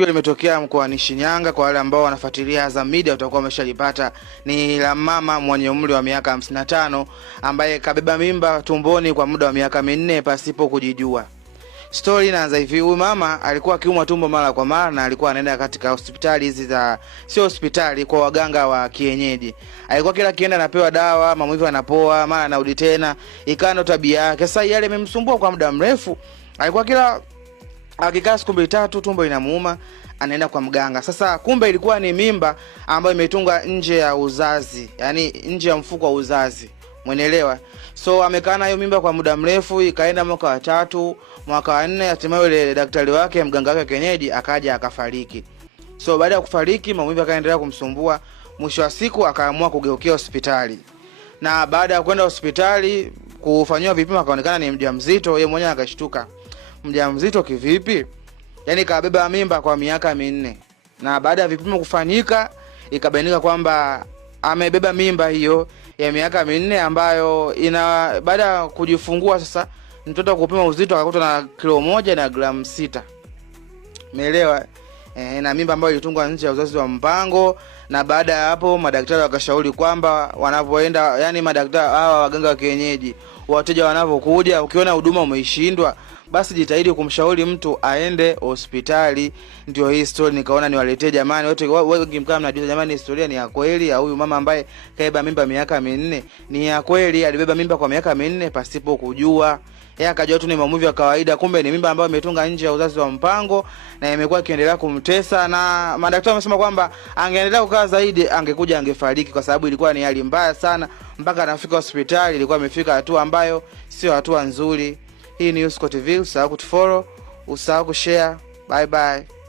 Tukio limetokea mkoani Shinyanga. Kwa wale ambao wanafuatilia Azam Media utakuwa umeshalipata. Ni la mama mwenye umri wa miaka 55 ambaye kabeba mimba tumboni kwa muda wa miaka 4 pasipo kujijua. Story inaanza hivi. Huyu mama alikuwa akiumwa tumbo mara kwa mara na alikuwa anaenda katika hospitali hizi za sio hospitali, kwa waganga wa kienyeji. Alikuwa kila kienda anapewa dawa, maumivu yanapoa, mara anarudi tena. Ikawa ndo tabia yake. Sasa yale imemsumbua kwa muda mrefu. Alikuwa kila akikaa siku 3 tumbo inamuuma, anaenda kwa mganga. Sasa kumbe ilikuwa ni mimba ambayo imetungwa nje ya uzazi, yani nje ya mfuko wa uzazi. Muelewa? So amekaa nayo mimba kwa muda mrefu, ikaenda mwaka wa 3, mwaka wa 4, hatimaye yule daktari wake, mganga wake kienyeji akaja akafariki. So baada ya kufariki, maumivu yakaendelea kumsumbua. Mwisho wa siku akaamua kugeukia hospitali. Na baada ya kwenda hospitali kufanywa vipimo, akaonekana ni mjamzito. Yeye mwenyewe akashtuka. Mjamzito kivipi? Yaani kabeba mimba kwa miaka 4. Na baada ya vipimo kufanyika, ikabainika kwamba amebeba mimba hiyo ya miaka 4 ambayo baada ya kujifungua sasa mtoto kupima uzito akakuta na kilo 1 na gramu 6. Umeelewa? Na mimba ambayo ilitungwa nje ya uzazi wa mpango. Na baada ya hapo madaktari wakashauri kwamba wanapoenda, yani madaktari hawa waganga wa kienyeji, wateja wanapokuja, ukiona huduma umeishindwa, basi jitahidi kumshauri mtu aende hospitali. Ndio hii story nikaona niwaletee jamani. Wote wengi mkaa mnajua jamani, historia ni ya kweli ya huyu mama ambaye kaibeba mimba miaka 4. Ni ya kweli, alibeba mimba kwa miaka 4 pasipo kujua. Yeye akajua tu ni maumivu ya kawaida, kumbe ni mimba ambayo imetunga nje ya uzazi wa mpango na imekuwa ikiendelea kumtesa. Na madaktari wamesema kwamba angeendelea kukaa zaidi angekuja angefariki, kwa sababu ilikuwa ni hali mbaya sana. Mpaka anafika hospitali ilikuwa imefika hatua ambayo sio hatua nzuri. Hii ni Yusko TV, usahau kutufollow, usahau kushare. Bye bye.